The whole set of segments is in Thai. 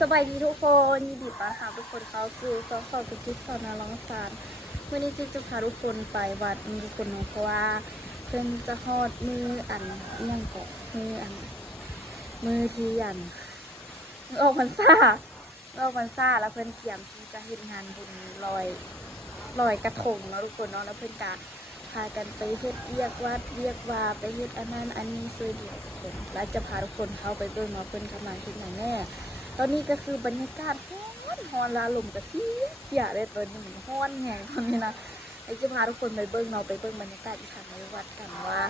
สบายดีทุกคนยินดีต้อนรับทุกคนเข้าสู่ช่องของกิ๊กสอนน้องสารวันนี้จิ๊กจะพาทุกคนไปวัดมีทุกคนเนาะเพราะว่าเพิ่นจะฮอดมืออันยังเกาะมือที่ยันออกพรรษาแล้วเพิ่นเตรียมที่จะเฮ็ดงานบุญลอยกระทงเนาะทุกคนเนาะแล้วเพิ่นก็พากันไปเฮ็ดเรียกวัดเรียกว่าไปเฮ็ดอันนั้นอันนี้ช่วยเหลือทุกคนแล้วจะพาทุกคนเข้าไปเบิ่งเนาะเพิ่นกำลังเฮ็ดหยังแน่ตอนนี้ก็คือบรรยากาศฮ้อนลาลมก็เสียเลยตัวนี้ฮ้อนแหงตอนนี้นะไอ้จะพาทุกคนไปเบิ่งเนาะไปเบิ่งบรรยากาศอีกครั้งในวัดกันว่า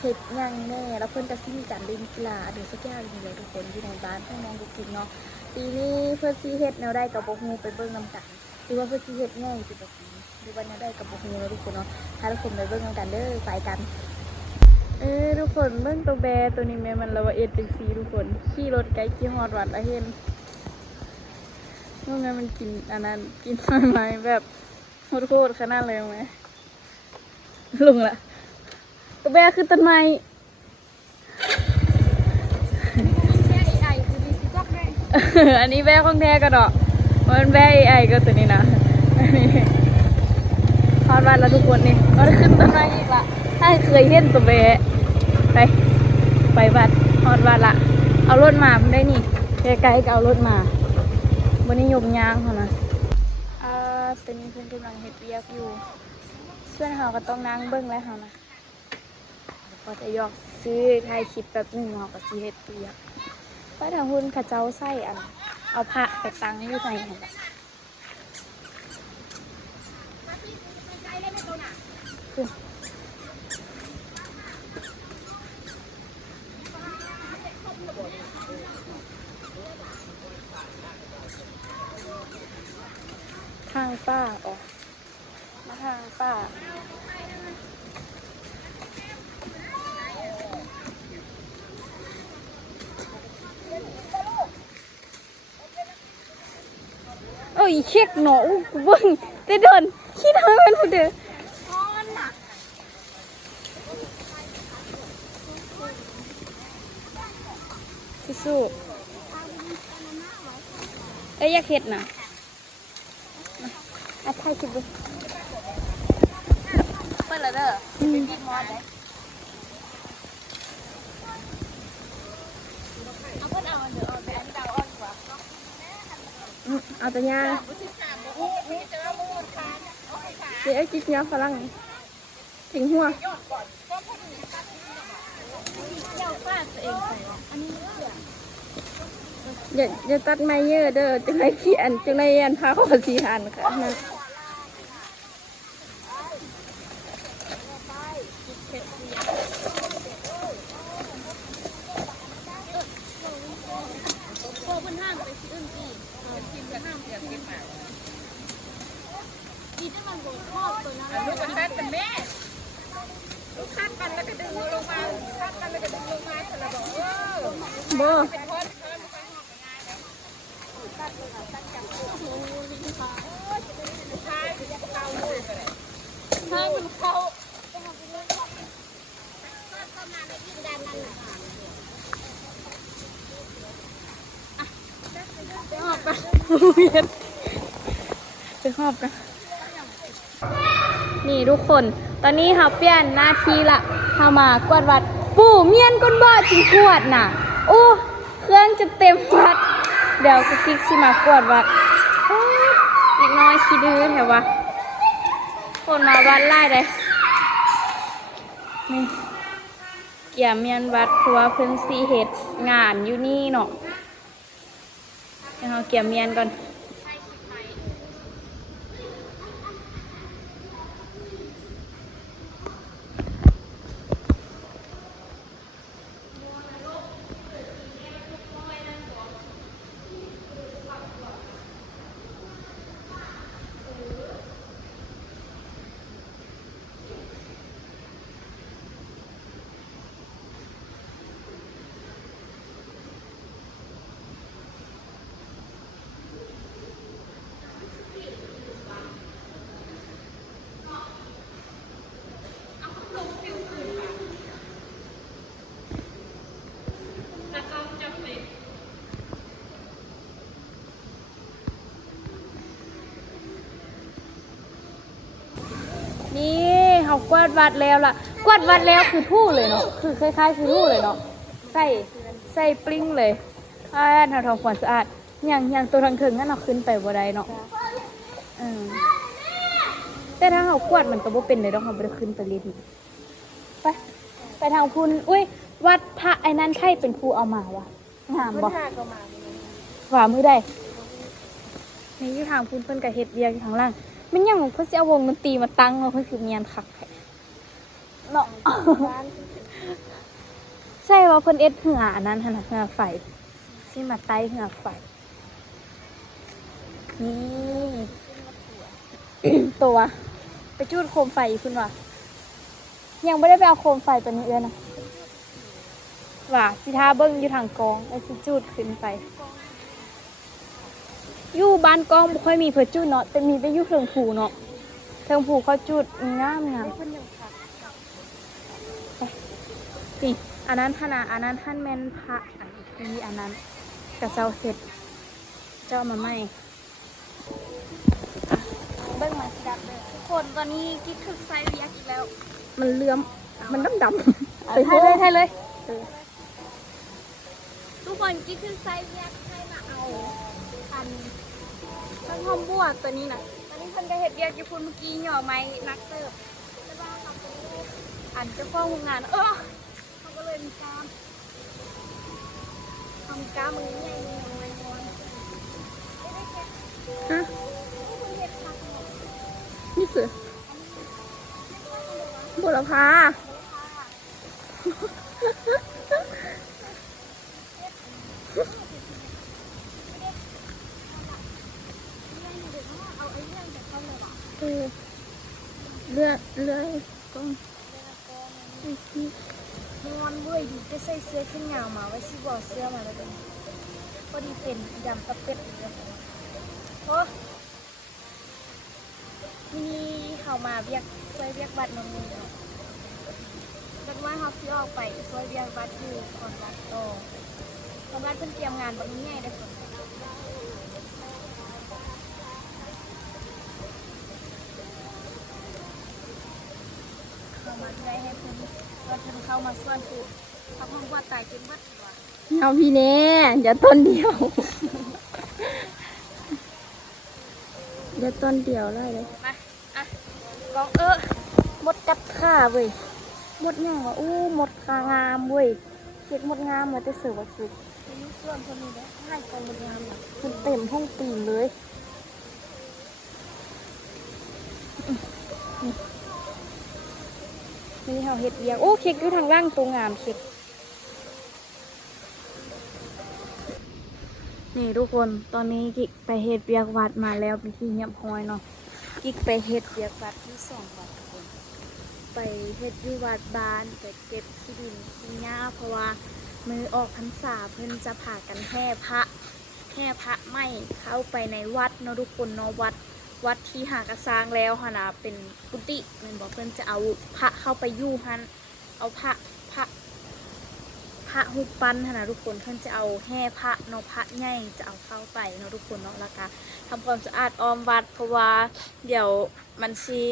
เฮ็ดหยังแน่แล้วเพิ่นก็สิมีการเล่นกีฬาเดี๋ยวสักอย่างนึงเลยทุกคนอยู่ในบ้านของน้องกุ๊กกิ๊กเนาะปีนี้เพิ่นสิเฮ็ดแนวใดก็บ่ฮู้ไปเบิ่งนำกันหรือว่าเพื่อที่เฮ็ดง่ายสิแบบนี้หรือว่าได้กับบุคคลทุกคนเนาะถ้าทุกคนไปเบิ่งกันเด้อไปกันทุกคนเบิ่งตัวแบตัวนี้แม่มันละว่า1.4ทุกคนขี่รถไกลขี่ฮอดวัดละเห็นว่าไงมันกินอันนั้นกินไม้แบบโคตรขนาดเลยไหมลงละตัวแบคือต้นไม้อันนี้แบของแท้กันเนาะมันแบไอก็ตัวนี้นะฮอดวัดแล้วทุกคนนี่ก็ได้ขึ้นต้นไม้อีกละถ้าเคยเห็นตัวแบไปวัดฮอดวัดละเอารถมาได้นี่ไกลๆก็เอารถมาวันนี้ยกยางเขานะตอนนี้เพื่อนกำลังเฮ็ดเวียกอยู่ส่วนเขาก็ต้องนั่งเบิ้งแล้วเขานะพอจะยอกซื้อถ่ายคลิปแบบนึงเขาก็สิเฮ็ดเวียกป้าทางหุ่นข้าเจ้าใส่อันเอาผ้าไปตั้งอยู่ในหันละทางป้าออกมาทางป้าอีเช็คหนูเบิ้งจะเดินขี้ทางมันพูดเด้อสู้อยากเห็ดนะถ่ายคลิปดูเปิดเลยเด้อเป็นบีมอสเลยเอาเพิ่นเอาเดี๋ยวเอาไปอันนี้ดาวอ่อนกว่าเอาแต่ยาเดี๋ยวกิ๊กเนี้ยฝรั่งถึงหัวอย่าตัดไม้เยอะเด้อจังไรขี้อันจังไรอันพาขอสีหันค่ะนะลูกคัดเป็นแม่ลูกคัดมันแล้วก็ดึงลงมาคัดมันแล้วก็ดึงลงมาสลับบ่ไปหอบกันนี่ทุกคนตอนนี้เขาเปลี่ยนหน้าที่ละเขามากวาดวัดปู่เมียนก้นบ่อจริงกวดน่ะโอ้เครื่องจะเต็มวัดเดี๋ยวกุ๊กกิ๊กสิมากวาดวัดเล็กน้อยขี้ดื้อแถววะคนมาวัดไล่เลยนี่เกี่ยเมียนวัดเพราะว่าเพิ่นสีเฮ็ดงานอยู่นี่เนาะเดี๋ยวเราเกี่ยเมียนก่อน เขากวาดวัดแล้วล่ะกวาดวัดแล้วคือทู่เลยเนาะคือคล้ายๆคือทู่เลยเนาะใส่ปลิ้งเลยถ้าทำความสะอาดอย่างตัวทางเทิงนั่นเราขึ้นไปบ่ได้เนาะแต่ถ้าเขากวาดมันก็บ่เป็นเลยดอกเขาบ่ได้ขึ้นไปเล่นไปทางพุนอุ้ยวัดพระไอ้นั่นใช่เป็นผู้เอามาวะงามบ่ว่ามือได้นี่อยู่ทางพุนเพิ่นก็เฮ็ดเวียกอยู่ทางล่างมันยังเพิ่นสิเอาวงดนตรีมาตั้งเนาะเพิ่นคือเมียนคักเนาะใช่ว่าเพิ่นเอ็ดเหืออันนั้นหั่นน่ะเหือไฟสิมาไต้เหือไฟนี่ตัวไปจูดโคมไฟคุณว่ะยังไม่ได้ไปเอาโคมไฟตัวนี้เลยนะว่าสิท่าเบิ้งอยู่ทางกองไปสิจูดขึ้นไปอยู่บ้านกองไม่ค่อยมีเพื่อจูดเนาะแต่มีแต่อยู่เทิงผูเนาะเทิงผูเขาจูดงามนี่อันนั้นท่านอันนั้นท่านแม่นพระอันนั้นกระเจ้าเห็ดเจ้ามาไม่เบิ้งมาสิดับเลยทุกคนตอนนี้กิ๊กถึกไซเรียกอีกแล้วมันเลื่อมมันดำไปให้เลยทุกคนกิ๊กถึกไซเรียกให้มาเอาอันข้างห้องบัวตัวนี้นะตอนนี้เพิ่นก็เห็ดเรียกอยู่พุ่นเมื่อกี้หย่อไม้นักเติบแต่ว่าเขาเป็นอันเจ้าพ่อโรงงานเขาก็เลยมีการทำการมือใหญ่ฮะนี่สิบุรพาเลือก็นอนเว้ยดีได้ใส่เสื้อขึ้นยาวมาไว้สิบอกเสื้อมาแล้วกันพอดีเป็นดำตะเป็ดอีกแล้วโอ้มีเขามาเบียกช่วยเบียกบัตรนนนี่เนาะแต่ว่าเขาซื้อออกไปช่วยเบียกบัตรอยู่ก่อนบัตรโตก่อนบัตรเพิ่งเตรียมงานแบบนี้ไงได้ผลเขามาได้ให้เพิ่นว่าเพิ่นเข้ามาส่วนคือเขาเพิ่งว่าตายจนบัดว่าเอาพี่เน่อย่าต้นเดียวอย่าต้นเดียวเลยมากองมดกัดขาเว้ยมดยังวะมดขางามเว้ยเค้กมดงามมาแต่เสือว่าเค้กมีส่วนคนนี้ได้ให้กองมดงามมันเต็มห้องตีนเลยนี่เขาเห็ดเบียงเค้กคือทางล่างตัวงามเค้กนี่ทุกคนตอนนี้กิ๊กไปเฮ็ดเบียกวัดมาแล้วเป็นที่เงียบห้อยเนาะกิ๊กไปเฮ็ดเบียกวัดที่2 วัดทุกคนไปเฮ็ดอยู่วัดบ้านไปเก็บขี้ดินขี้หญ้าเพราะว่ามือออกพรรษาเพิ่นจะพากันแห่พระไม่เข้าไปในวัดเนาะทุกคนเนาะวัดที่หากระสร้างแล้วหั่นน่ะเป็นกุฏิแม่นบ่เพิ่นจะเอาพระเข้าไปอยู่หั่นเอาพระหุบปั้นนะทุกคนเพิ่นจะเอาแห่พระเนาะพระใหญ่จะเอาเข้าไปเนาะทุกคนเนาะแล้วก็ทำความสะอาดอ้อมวัดเพราะว่าเดี๋ยวมันสิ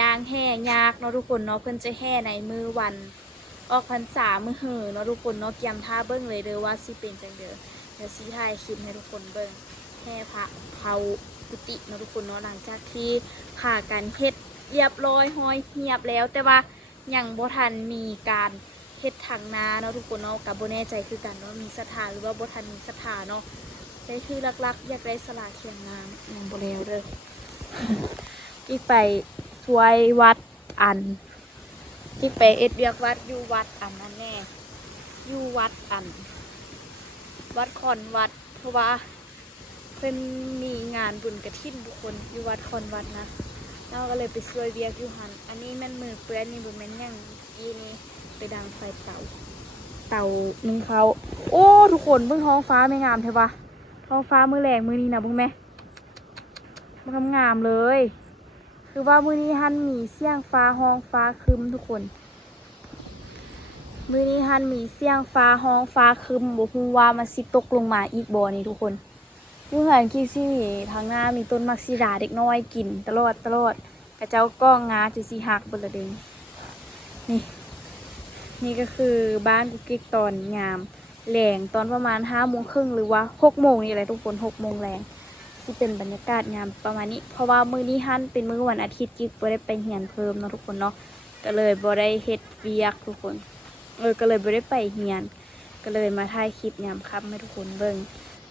ยางแห่ยากเนาะทุกคนเนาะเพิ่นจะแห่ในมือวันออกพรรษามื้อหือเนาะทุกคนเนาะเตรียมท่าเบิ่งเลยเด้อว่าสิเป็นจังเด้อเดี๋ยวสิถ่ายคลิปให้ทุกคนเบิ่งแห่พระเข้ากุฏิเนาะทุกคนเนาะหลังจากที่ผ่ากันเฮ็ดเรียบร้อยห้อยเหียบแล้วแต่ว่ายังบ่ทันมีการเฮ็ดถังนาเนาะทุกคนเนาะกับโบแน่ใจคือกันเนาะมีศรัทธาหรือว่าโบทันมีศรัทธาเนาะได้คือลักๆอยากได้สลาเคียงน้ำยังโบแล้วเลยกิ๊กไปช่วยวัดกิ๊กไปเอ็ดเบียกวัดอยู่วัดนั่นแน่อยู่วัดวัดคอนวัดเพราะว่าเพิ่นมีงานบุญกฐินบุคคลอยู่วัดคอนวัดนะเราก็เลยไปช่วยเบียกอยู่หันอันนี้แม่นมือเปื้อนนี่บุแม่นยังอีนี่ไปดังไฟเตานึ่งเขาทุกคนเบิ่งท้องฟ้าไม่งามใช่ปะท้องฟ้ามือแรงมือนี้นะบุ้งแม่มันงามเลยคือว่ามือนี้ฮันมีเสียงฟ้าห้องฟ้าคึมทุกคนมือนี้ฮันมีเสียงฟ้าห้องฟ้าคึมบอกว่ามันสิตกลงมาอีกบ่อนี่ทุกคนยูหันคิดซี่ทางหน้ามีต้นมักซีดาเด็กน้อยกินตลอด กระเจ้าก้องงาจะสีหักบนละเดงนี่นี่ก็คือบ้านกุ๊กกิ๊กตอนงามแหลงตอนประมาณ5 โมงครึ่งหรือว่า6 โมงนี่แหละทุกคน6 โมงแรงที่เป็นบรรยากาศงามประมาณนี้เพราะว่ามื้อนี้ฮั่นเป็นมื้อวันอาทิตย์กิ๊กบ่ได้ไปเรียนเพิ่มเนาะทุกคนเนาะก็เลยบ่ได้เฮ็ดเวียกทุกคนก็เลยบ่ได้ไปเรียนก็เลยมาถ่ายคลิปยามค่ำให้ทุกคนเบิ่ง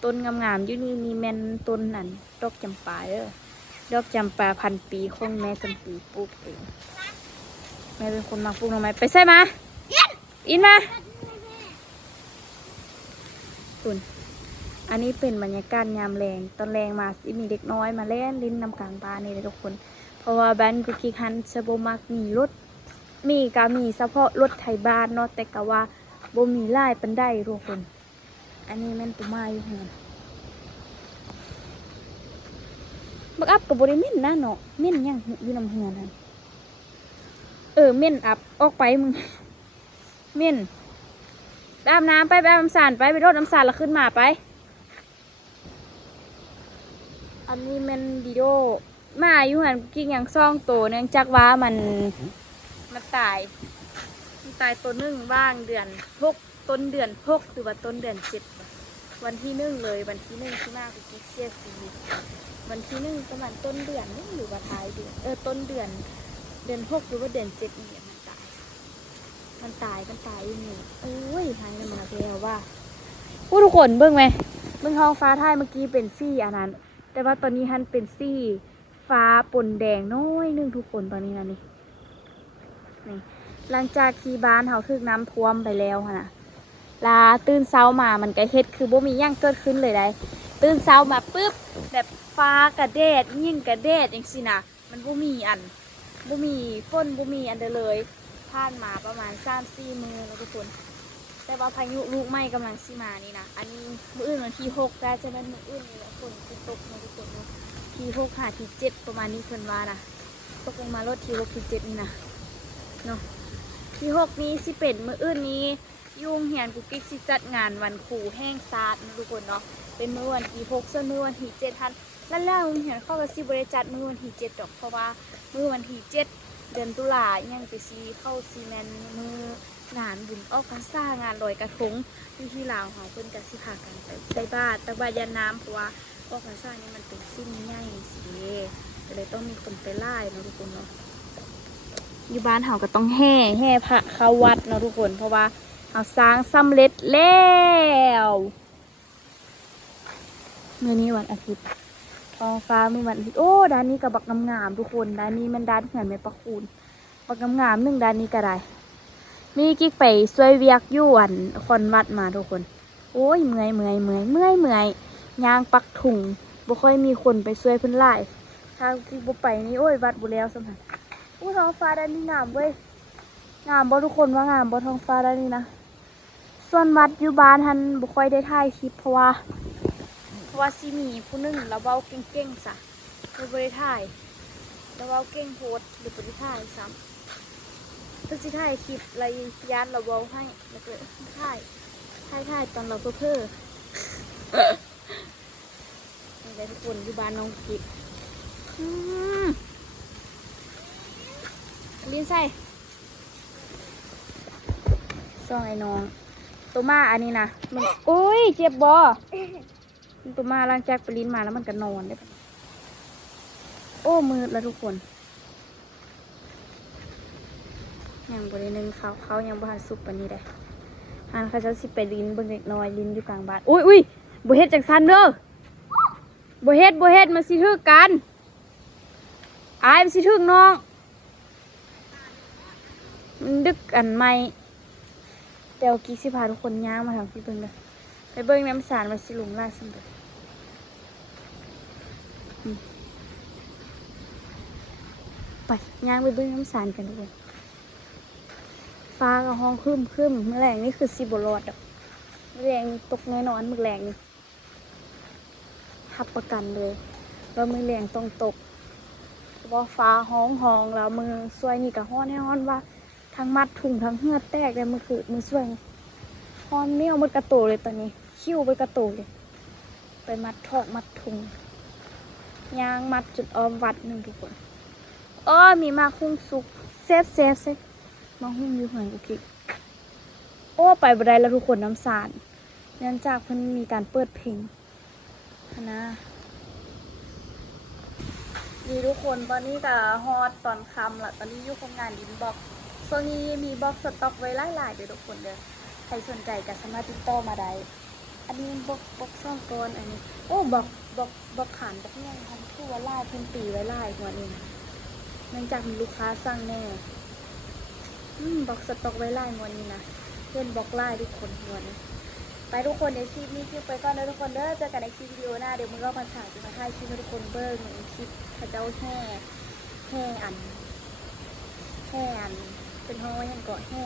ต้นงามๆอยู่นี่มีแม่นต้นนั่นดอกจำปาเด้อดอกจำปา1,000 ปีของแม่จำปีปลูกเองแม่เป็นคนมาปลูกทำไมไปใส่มาอินมาคุณอันนี้เป็นบรรยากาศยามแรงตอนแรงมาสิมีเด็กน้อยมาเล่นลิ้นนำกลางบ้านนี่เลยทุกคนเพราะว่าบ้านกุ๊กกิ๊กฮันจะบ่มักมีรถมีเฉพาะรถไถบ้านเนาะแต่ก็ว่าบ่มีไล่ปันได้ทุกคนอันนี้แม่นตัวมาอยู่เฮือนบักอัพกับบ่ได้เม่นนะเนาะเม่นยังอยู่นำเฮือนนั่นเม่นอัพออกไปมึงเม่นไปอาบน้ำไปอาบน้ำสารไปรดน้ำสารแล้วขึ้นมาไปอันนี้แม่นดีโดมาอยู่หันกิ๊กยังซ่องโตเนื่องจากว่ามันตายตัวหนึ่งบ้างเดือน6ต้นเดือน6หรือว่าต้นเดือน7วันที่1เลยวันที่1ที่มากิ๊กเสียชีวิตวันที่1ประมาณต้นเดือนนี่หรือว่าท้ายเดือนต้นเดือน6หรือว่าเดือน7นี่มันตายอยู่นี่โอ้ยหายมาแล้วว่าผู้ทุกคนเบิ่งไหมเบิ่งท้องฟ้าท้ายเมื่อกี้เป็นสีอันนั้นแต่ว่าตอนนี้ฮันเป็นสีฟ้าปนแดงน้อยนึงทุกคนตอนนี้นะนี่หลังจากที่บ้านเขาถึกน้ำท่วมไปแล้วนะลาตื่นเช้ามามันก็เฮ็ดคือบ่มีย่างเกิดขึ้นเลยได้ตื่นเช้ามาปุ๊บแบบฟ้ากระแดดยิ่งกระแดดอย่างสินะมันบ่มีฝนบ่มีอันเดเลยผ่านมาประมาณ3-4 มื้อแล้วทุกคนแต่ว่าพายุลูกไหม้กำลังสิมานี่นะอันนี้มื้ออื่นวันที่6ได้จะเป็นมื้ออื่นนี่แหละฝนสิตกนะทุกคนที่6หาที่7ประมาณนี้เพิ่นว่านะตกลงมาลดที่6ที่7นี่นะเนาะที่6นี้สิเป็นมื้ออื่นนี้ยุ่งเหียนกุ๊กกิ๊กสิจัดงานวันครูแห้งซาดนะทุกคนเนาะเป็นมื้อวันที่6ส่วนมื้อวันที่7ทันแล้วเหียนเข้าก็สิบ่ได้จัดมื้อวันที่7ดอกเพราะว่ามื้อวันที่7เดือนตุลายังไปซีเข้าซีเมนมืองานบุญออกพรรษางานลอยกระทงที่ลาวเขาเพิ่นกะสิพากันไปใส่บาตรตักบาตรยาน้ำเพราะว่าออกพรรษานี่มันเป็นสิ้นใหญ่สิก็เลยต้องมีคนไปไล่เนาะทุกคนเนาะอยู่บ้านเขาก็ต้องแห่พระเข้าวัดเนาะทุกคนเพราะว่าเขาสร้างสำเร็จแล้วเมื่อนี้วันอาทิตย์ท้องฟ้ามีวันอาทิตย์โอ้ด้านนี้กับบักงามทุกคนด้านนี้มันด้านเหมือนแม่ประคูณบักงาม1ด้านนี้ก็ได้มีกิ๊กไปช่วยเวียกอยู่คอนวัดมาทุกคนโอ้ยเมื่อยยางปักถุงบ่ค่อยมีคนไปช่วยเพิ่นไล่ถ้ากิ๊กบ่ไปนี่โอ้ยวัดบ่แล้วสำหรับท้องฟ้าด้านนี้งามเว้ยงามบ่ทุกคนว่างามบ่ท้องฟ้าด้านนี้นะส่วนวัดอยู่บ้านท่านบ่ค่อยได้ถ่ายคลิปเพราะว่าสิมีผู้นึงเราเว้าเก่งๆซะเลยบ่ได้ถ่ายเราเว้าเก่งโพดหรือบ่ได้ถ่ายซ้ำก็สิถ่ายคลิปอะไรยานเราเว้าให้แล้วก็ถ่ายตอนเราเพ้อนี่ได้ทุกคนอยู่บ้านน้องกิ๊กลิ้นใส่ซ่องไอ้น้องตัวมาอันนี้นะมันโอ้ยเจ็บบ่ตัวมาล้างจากไปลิ้นมาแล้วมันก็นอนได้โอ้มืดแล้วทุกคนยังบริเวณเขายังบ้านสุกปานนี้ได้อันเขาจะสิไปลิ้นเบิ่งเล็กน้อยลิ้นอยู่กลางบ้านอุ้ยบ่เฮ็ดจังซันเด้อบ่เฮ็ดมันสิทึกกันอายมันสิทึกน้องมันดึกอันใหม่เดี๋ยวกิ๊กสิพาทุกคนย่างมาทางที่เบิ่งเลยไปเบิ่งน้ำสารมาสิลุงล่าสมบัติไปย่างไปเบิ่งน้ำสารกันทุกคนฟ้ากับห้องคึมเมื่อแรงนี่คือสิบรอดเมื่อแรงตกน้อยนอนเมื่อแรงนี่ทับประกันเลยว่าเมื่อแรงต้องตกเพราะว่าฟ้าห้องแล้วมือสวยนี่กับห้อนแน่นอนว่าทั้งมัดถุงทั้งเหือดแตกเลยมือสวยห้อนไม่เอามือกระโตเลยตอนนี้คิ้วไปกระโตเลยไปมัดทอกมัดถุงยางมัดจุดออมวัดหนึ่งทุกคน อ้อมีมากหุ้งสุกเซฟเซฟเซฟมาหุ้งอยู่ห่างโอเคโอ้ไปบ่ได้แล้วทุกคนน้ำสารเนื่องจากเพิ่นมีการเปิดเพลงนะดีทุกคนตอนนี้ก็ฮอตตอนค่ำละตอนนี้อยู่โครงงานดินบอกช่วงนี้มีบอกสต็อกไว้หลายๆเด้อทุกคนเด้อใครสนใจก็สามารถติดต่อมาได้อันนี้บอกซ่องก่อนอันนี้โอ้บอกขานบอกเนี่ยทำทั่วไล่เพิ่นตีไว้ไล่หัวนี้นะเนื่องจากมีลูกค้าสั่งแน่บอกสต็อกไว้ไล่หัวนี้นะเพื่อนบอกไล่ทุกคนหัวนี้ไปทุกคนในคลิปนี้คลิปไปก่อนนะทุกคนเด้อเจอกันในคลิปวิดีโอหน้าเดี๋ยวมึงก็มาถ่ายจะมาถ่ายคลิปให้ทุกคนเบิ้งเหมือนคลิปพระเจ้าแห่อันเป็นห้อยยังเกาะแห่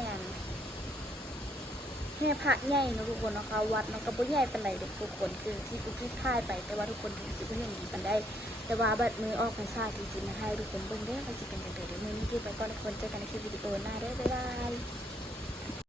พระใหญ่นะทุกคนนะคะวัดเนาะกับบุญใหญ่เป็นไรเด็กทุกคนคือที่กูที่ถ่ายไปแต่ว่าทุกคนถึงสิบเห็นกันได้แต่ว่าบัดมือออกพรรษาจริงๆนะให้ทุกคนเบิ้งได้ใครจะเป็นกันเดี๋ยวมือนี้คลิปไปก่อนทุกคนเจอกันในคลิปวิดีโอหน้าเด้อบ๊ายบาย